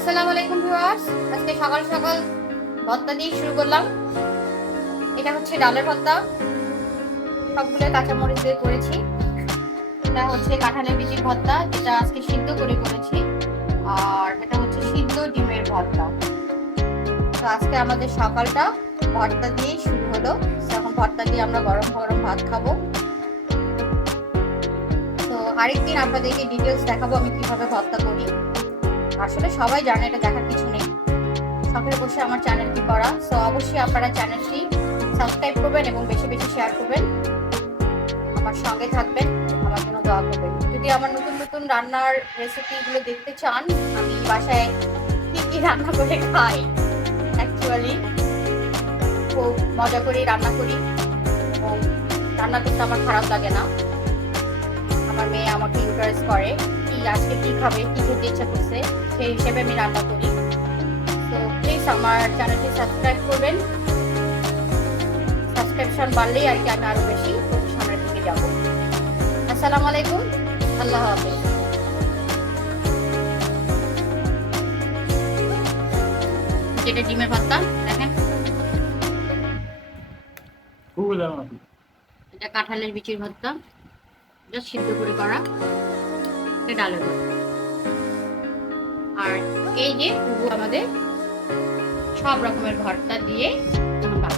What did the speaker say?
আসসালামু আলাইকুম ভিউয়ার্স, আজকে সকাল সকাল ভর্তা দিয়ে শুরু করলাম। এটা হচ্ছে ডালের ভর্তা, সবগুলো কাঁচামরিচ দিয়ে করেছি। এটা হচ্ছে কাঁঠালের বিচির ভর্তা, যেটা আজকে সিদ্ধ করে করেছি। আর এটা হচ্ছে সিদ্ধ ডিমের ভর্তা। তো আজকে আমাদের সকালটা ভর্তা দিয়েই শুরু হলো। এখন ভর্তা দিয়ে আমরা গরম গরম ভাত খাবো। তো আরেকদিন আপনাদেরকে ডিটেলস দেখাবো আমি কিভাবে ভর্তা করি। আসলে সবাই জানে, এটা দেখার কিছু নেই। সকালে বসে আমার চ্যানেলটি করা, সো অবশ্যই আপনারা চ্যানেলটি সাবস্ক্রাইব করবেন এবং বেশি বেশি শেয়ার করবেন। আমার সঙ্গে থাকবেন, আমার জন্য দোয়া করবেন। যদি আমার নতুন নতুন রান্নার রেসিপিগুলো দেখতে চান, আমি বাসায় কি কি রান্না করে খাই, অ্যাকচুয়ালি খুব মজা করেই রান্না করি এবং রান্না করতে আমার খারাপ লাগে না। আমার মেয়ে আমাকে এনকারেজ করে কি আজকে কি খাবে, কি খেতে ইচ্ছা করছে, সেই হিসেবে আমি রান্না করি। তো প্লিজ আমার চ্যানেলটি সাবস্ক্রাইব করবেন। সাবস্ক্রিপশন বাড়লেই আর কি আমি আরো বেশি সামনের দিকে যাব। আসসালামু আলাইকুম, আল্লাহ হাফেজ। যেটা ডিমের ভর্তা দেখেন, এটা কাঁঠালের বিচির ভর্তা, এটা সিদ্ধ করে করা, এটা ডালের ভর্তা। আর এই যে আমাদের সব রকমের ভর্তা দিয়ে ভাত